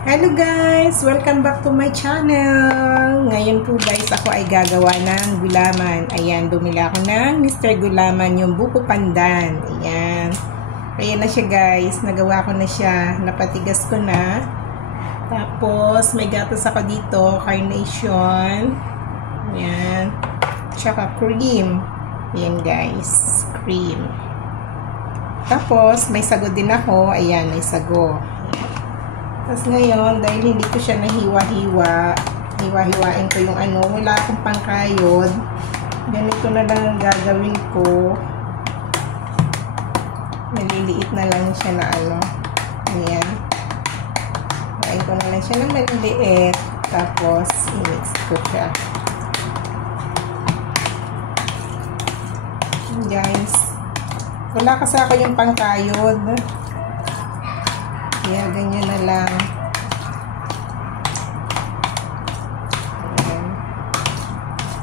Hello guys! Welcome back to my channel! Ngayon po guys, ako ay gagawa ng gulaman. Ayan, bumili ako ng Mr. Gulaman, yung buko pandan. Ayan. Ayan na siya guys. Nagawa ko na siya. Napatigas ko na. Tapos, may gatas ako dito. Carnation. Ayan. Tsaka cream. Ayan guys. Cream. Tapos, may sago din ako. Ayan, may sago. Tapos ngayon, dahil hindi ko siya nahiwa-hiwa, hiwa-hiwain ko yung ano, wala akong pangkayod. Ganito na lang ang gagawin ko. Maliliit na lang siya na ano. Ayan. Hiwain ko na lang siya na maliliit. Tapos, i-mix ko siya. Guys, wala kasi ako yung pangkayod. Kaya ganyan na lang. Ayan.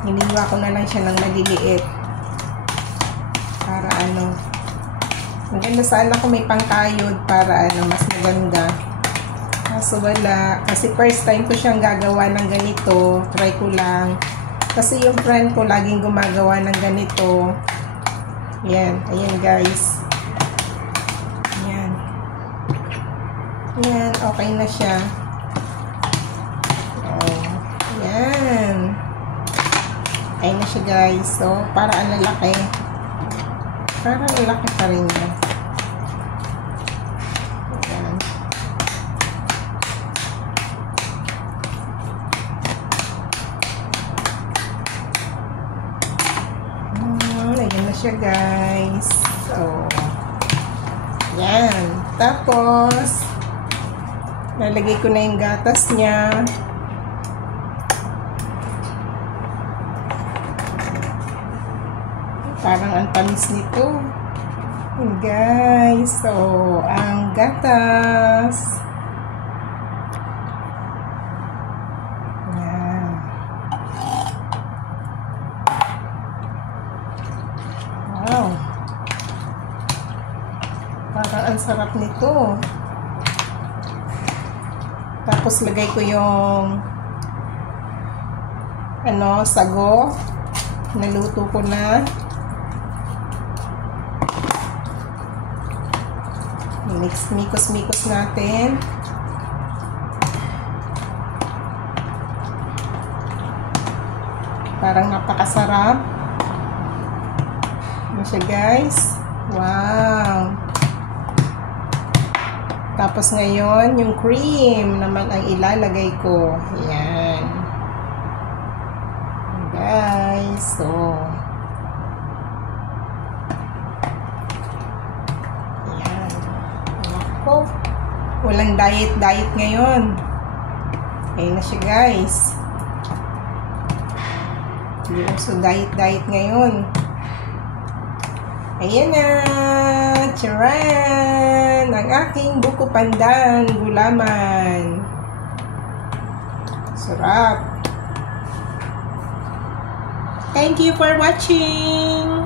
Hiniwa ko na lang siya ng maliliit. Para ano. Maganda sana kung may pangkayod para ano, mas maganda. Kaso wala. Kasi first time ko siyang gagawa ng ganito. Try ko lang. Kasi yung friend ko laging gumagawa ng ganito. Ayan. Ayan guys. Yan, okay na siya. Oh, yan. Okay na siya guys. So, para ang lalaki. Para ang lalaki pa rin yan. Yan. Lagyan na siya guys. So, yan. Tapos, lalagay ko na yung gatas niya. Parang ang tamis nito. And guys, so, ang gatas. Yan. Wow. Parang ang sarap nito. Tapos, lagay ko yung ano, sago. Naluto ko na. Mikos-mikos natin. Parang napakasarap. Ano siya, guys? Wow! Tapos ngayon, yung cream naman ang ilalagay ko. Ayan. Guys, so. Ayan. Ako. Walang diet ngayon. Ayan na siya guys. Hindi so diet ngayon. Ayan na. Charan! Ang aking buko pandan gulaman. Sarap. Thank you for watching.